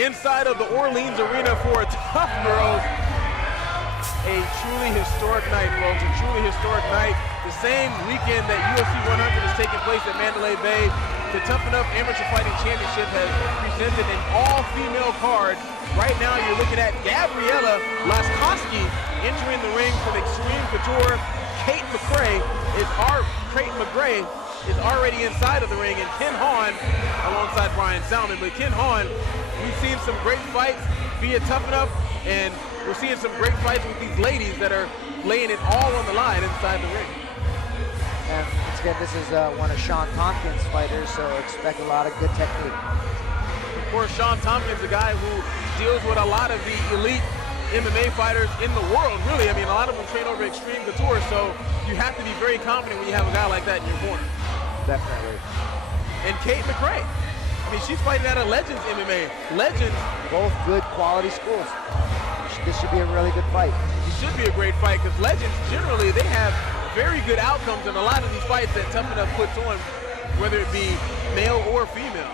inside of the Orleans Arena for Tuff Girls. A truly historic night, folks, a truly historic night. The same weekend that UFC 100 is taking place at Mandalay Bay, the Tuff-N-Uff Amateur Fighting Championship has presented an all-female card. Right now you're looking at Gabriella Lakoczky entering the ring from Extreme Couture. McGray is already inside of the ring, and Ken Hahn alongside Bryan Salmon. But Ken Hahn, we've seen some great fights via Tuff-N-Uff, and we're seeing some great fights with these ladies that are laying it all on the line inside the ring. And once again, this is one of Sean Tompkins' fighters, so expect a lot of good technique. Of course, Sean Tompkins, a guy who deals with a lot of the elite MMA fighters in the world, really. I mean, a lot of them train over Extreme Couture, so you have to be very confident when you have a guy like that in your corner. Definitely. And Kate McGray. I mean, she's fighting out of Legends MMA. Legends. Both good quality schools. This should be a really good fight. It should be a great fight, because Legends, generally, they have very good outcomes in a lot of these fights that Tuff-N-Uff puts on, whether it be male or female.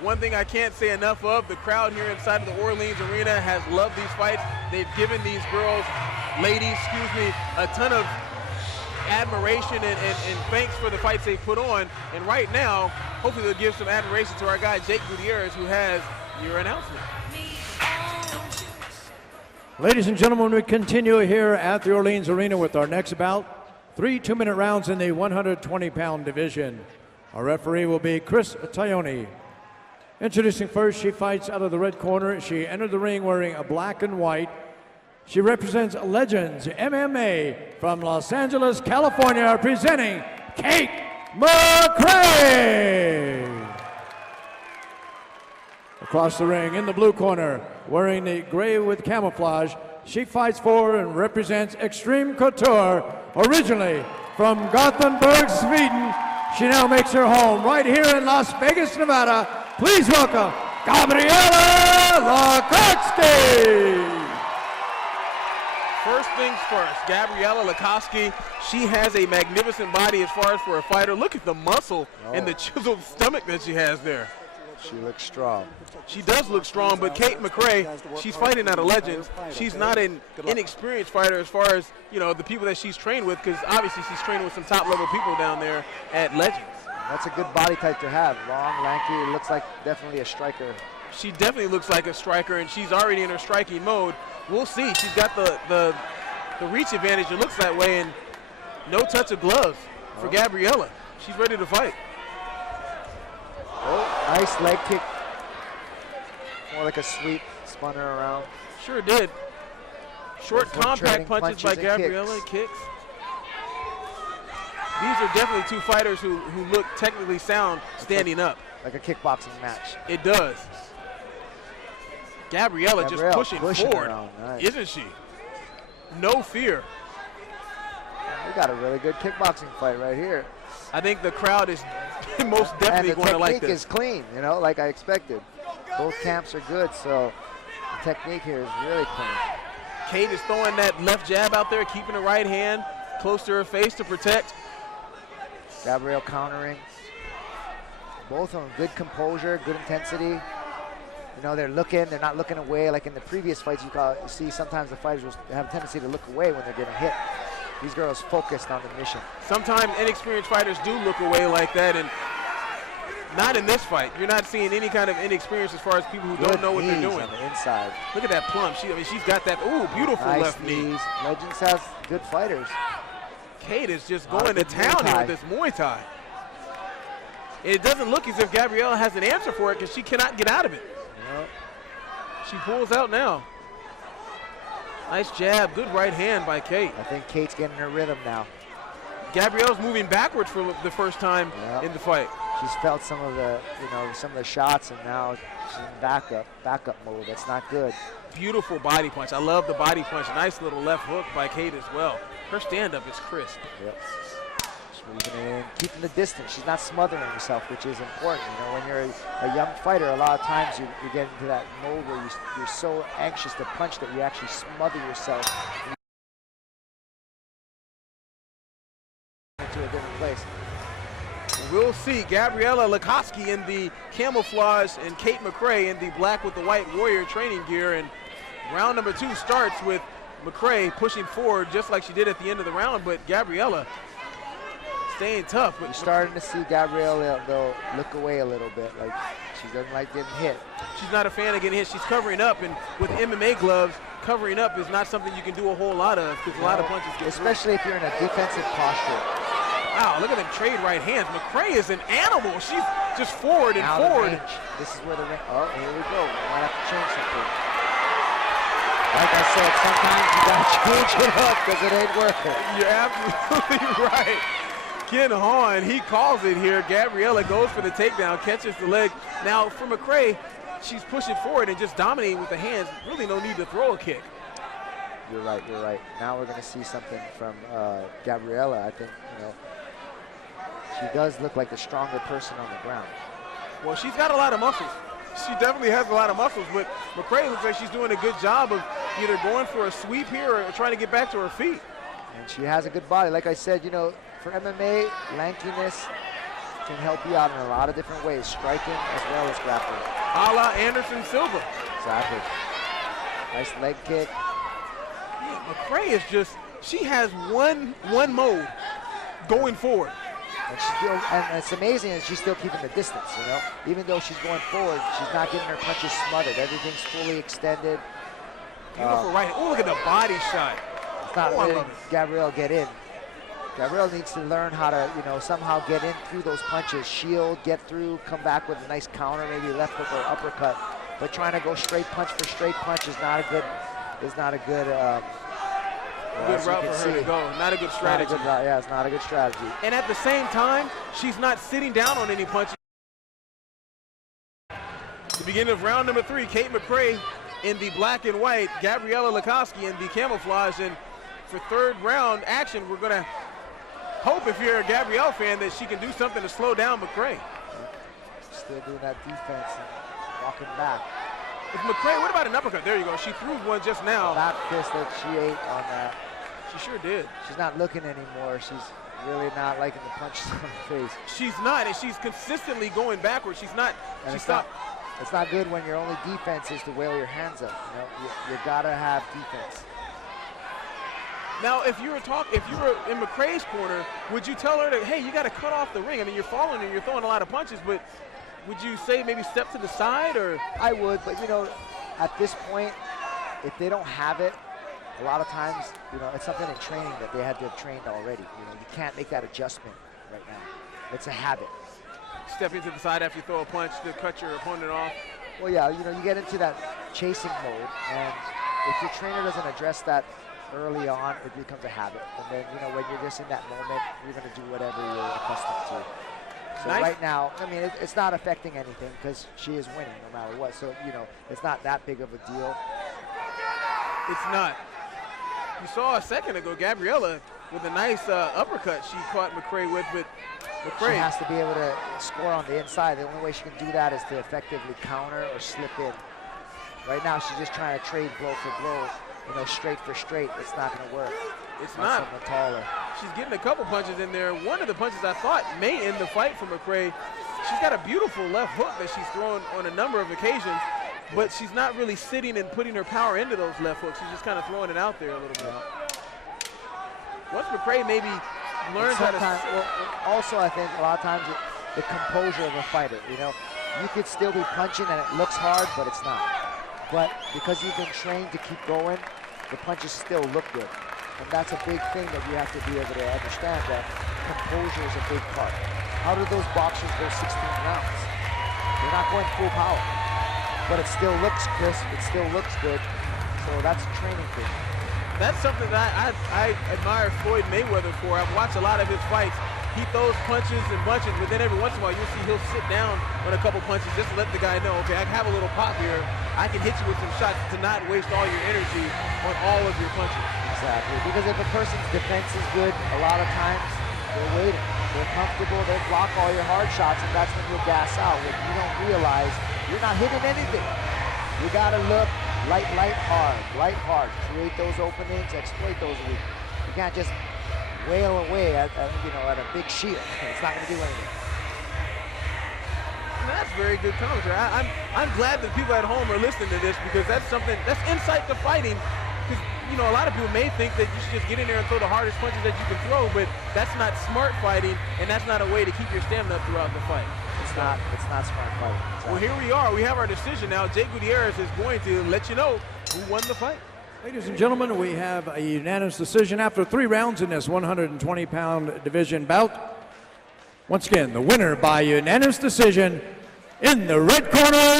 One thing I can't say enough of, the crowd here inside of the Orleans Arena has loved these fights. They've given these girls, ladies, a ton of admiration and thanks for the fights they put on. And right now, hopefully they'll give some admiration to our guy, Jake Gutierrez, who has your announcement. Ladies and gentlemen, we continue here at the Orleans Arena with our next bout. 3 2-minute rounds in the 120-pound division. Our referee will be Chris Tayoni. Introducing first, she fights out of the red corner. She entered the ring wearing a black and white. She represents Legends MMA from Los Angeles, California, presenting Kate McGray. Across the ring in the blue corner, wearing the gray with camouflage, she fights for and represents Extreme Couture, originally from Gothenburg, Sweden. She now makes her home right here in Las Vegas, Nevada. Please welcome Gabriella Lakoczky. First things first, Gabriella Lakoczky, she has a magnificent body as far as for a fighter. Look at the muscle and the chiseled stomach that she has there. She looks strong. She does look strong, but Kate McGray, she's fighting out of Legends. She's not an inexperienced fighter as far as, you know, the people that she's trained with, because obviously she's training with some top-level people down there at Legends. That's a good body type to have. Long, lanky, it looks like definitely a striker. She definitely looks like a striker, and she's already in her striking mode. We'll see. She's got the reach advantage. It looks that way, and no touch of gloves for Gabriella. She's ready to fight. Oh, nice leg kick. More like a sweep, spun her around. Sure did. Short, compact punches by Gabriella, kicks. These are definitely two fighters who look technically sound standing up. Like a kickboxing match. It does. Gabriella just pushing forward, nice. Isn't she? No fear. We got a really good kickboxing fight right here. I think the crowd is most definitely going to like this. And the technique is clean, you know, like I expected. Both camps are good, so the technique here is really clean. Kate is throwing that left jab out there, keeping the right hand close to her face to protect. Gabrielle countering. Both of them, good composure, good intensity. You know, they're not looking away. Like in the previous fights, you see sometimes the fighters will have a tendency to look away when they're getting hit. These girls focused on the mission. Sometimes inexperienced fighters do look away like that, and not in this fight. You're not seeing any kind of inexperience as far as people who don't know what they're doing. On the inside. Look at that plumb. She's got that, beautiful nice left knee. Legends has good fighters. Kate is just going to town here with this Muay Thai. And it doesn't look as if Gabriella has an answer for it, because she cannot get out of it. Yep. She pulls out now. Nice jab, good right hand by Kate. I think Kate's getting her rhythm now. Gabriella's moving backwards for the first time in the fight. She's felt some of the shots, and now she's in backup mode. That's not good. Beautiful body punch. I love the body punch. Nice little left hook by Kate as well. Her stand-up is crisp. Yep. She's moving in, keeping the distance. She's not smothering herself, which is important. You know, when you're a young fighter, a lot of times you get into that mode where you're so anxious to punch that you actually smother yourself into a different place. We'll see Gabriella Lakoczky in the camouflage and Kate McGray in the black with the white warrior training gear. And round number 2 starts with McGray pushing forward just like she did at the end of the round, but Gabriella staying tough. You're starting to see Gabriella, though, look away a little bit. Like, she doesn't like getting hit. She's not a fan of getting hit. She's covering up, and with MMA gloves, covering up is not something you can do a whole lot of because a lot of punches get especially if you're in a defensive posture. Wow, look at them trade right hands. McGray is an animal. She's just forward and now forward. This is where the ring. Oh, here we go. We might have to change something. Like I said, sometimes you gotta change it up because it ain't working. You're absolutely right. Ken Hahn, he calls it here. Gabriella goes for the takedown, catches the leg. Now for McGray, she's pushing forward and just dominating with the hands. Really no need to throw a kick. You're right, you're right. Now we're gonna see something from Gabriella. I think, you know, she does look like the stronger person on the ground. Well, she's got a lot of muscles. She definitely has a lot of muscles, but McGray looks like she's doing a good job of either going for a sweep here or trying to get back to her feet. And she has a good body. Like I said, you know, for MMA, lankiness can help you out in a lot of different ways, striking as well as grappling. A la Anderson Silva. Exactly. Nice leg kick. McGray is just, she has one mode going forward. And it's amazing that she's still keeping the distance, you know? Even though she's going forward, she's not getting her punches smothered. Everything's fully extended. Beautiful right. Oh, look at the body shot. It's not letting Gabrielle get in. Gabrielle needs to learn how to, you know, somehow get in through those punches, shield, get through, come back with a nice counter, maybe left hook or uppercut. But trying to go straight punch for straight punch is not a good good route for her to go. Not a good strategy. Yeah, it's not a good strategy. And at the same time, she's not sitting down on any punches. The beginning of round number 3, Kate McGray in the black and white, Gabriella Lakoczky in the camouflage. And for third round action, we're going to hope, if you're a Gabrielle fan, that she can do something to slow down McGray. Still doing that defense and walking back. If McGray, what about an uppercut? There you go. She threw one just now. That fist that she ate on that. She sure did. She's not looking anymore. She's really not liking the punches on her face. She's not, and she's consistently going backwards. She's not. And it's not good when your only defense is to wail your hands up. You know, you gotta have defense. Now, if you were in McGray's corner, would you tell her that, hey, you got to cut off the ring? I mean, you're following her, you're throwing a lot of punches, but would you say maybe step to the side, or? I would, but you know, at this point, if they don't have it, a lot of times, you know, it's something in training that they had to have trained already. You know, you can't make that adjustment right now. It's a habit. Stepping to the side after you throw a punch to cut your opponent off. Well, yeah, you know, you get into that chasing mode, and if your trainer doesn't address that early on, it becomes a habit. And then, you know, when you're just in that moment, you're going to do whatever you're accustomed to. So right now, I mean, it's not affecting anything because she is winning no matter what. So, you know, it's not that big of a deal. It's not. You saw a second ago, Gabriella with a nice uppercut she caught McGray with, but McGray she has to be able to score on the inside. The only way she can do that is to effectively counter or slip in. Right now, she's just trying to trade blow for blow. You know, straight for straight, it's not going to work. It's not. Someone taller. She's getting a couple punches in there. One of the punches I thought may end the fight for McGray. She's got a beautiful left hook that she's thrown on a number of occasions, but she's not really sitting and putting her power into those left hooks. She's just kind of throwing it out there a little bit. Once McGray maybe learns how to... Well, also, I think a lot of times the composure of a fighter, you know, you could still be punching and it looks hard, but it's not. But because you've been trained to keep going, the punches still look good. And that's a big thing that you have to be able to understand, that composure is a big part. How do those boxers go 16 rounds? They're not going full power. But it still looks crisp, it still looks good. So that's a training thing. That's something that I admire Floyd Mayweather for. I've watched a lot of his fights. He throws punches and bunches, but then every once in a while you'll see he'll sit down on a couple punches just to let the guy know, okay, I have a little pop here. I can hit you with some shots to not waste all your energy on all of your punches. Exactly, because if a person's defense is good, a lot of times they're waiting. They're comfortable, they block all your hard shots, and that's when you'll gas out, when you don't realize you're not hitting anything. You gotta look light, hard. Create those openings, exploit those weaknesses. You can't just wail away at a big shield. It's not going to do anything. That's very good commentary. I'm glad that people at home are listening to this because that's something, that's insight to fighting. Because, you know, a lot of people may think that you should just get in there and throw the hardest punches that you can throw, but that's not smart fighting, and that's not a way to keep your stamina up throughout the fight. It's not smart fighting. Exactly. Well, here we are. We have our decision now. Jay Gutierrez is going to let you know who won the fight. Ladies and gentlemen, we have a unanimous decision after 3 rounds in this 120-pound division bout. Once again, the winner by unanimous decision in the red corner,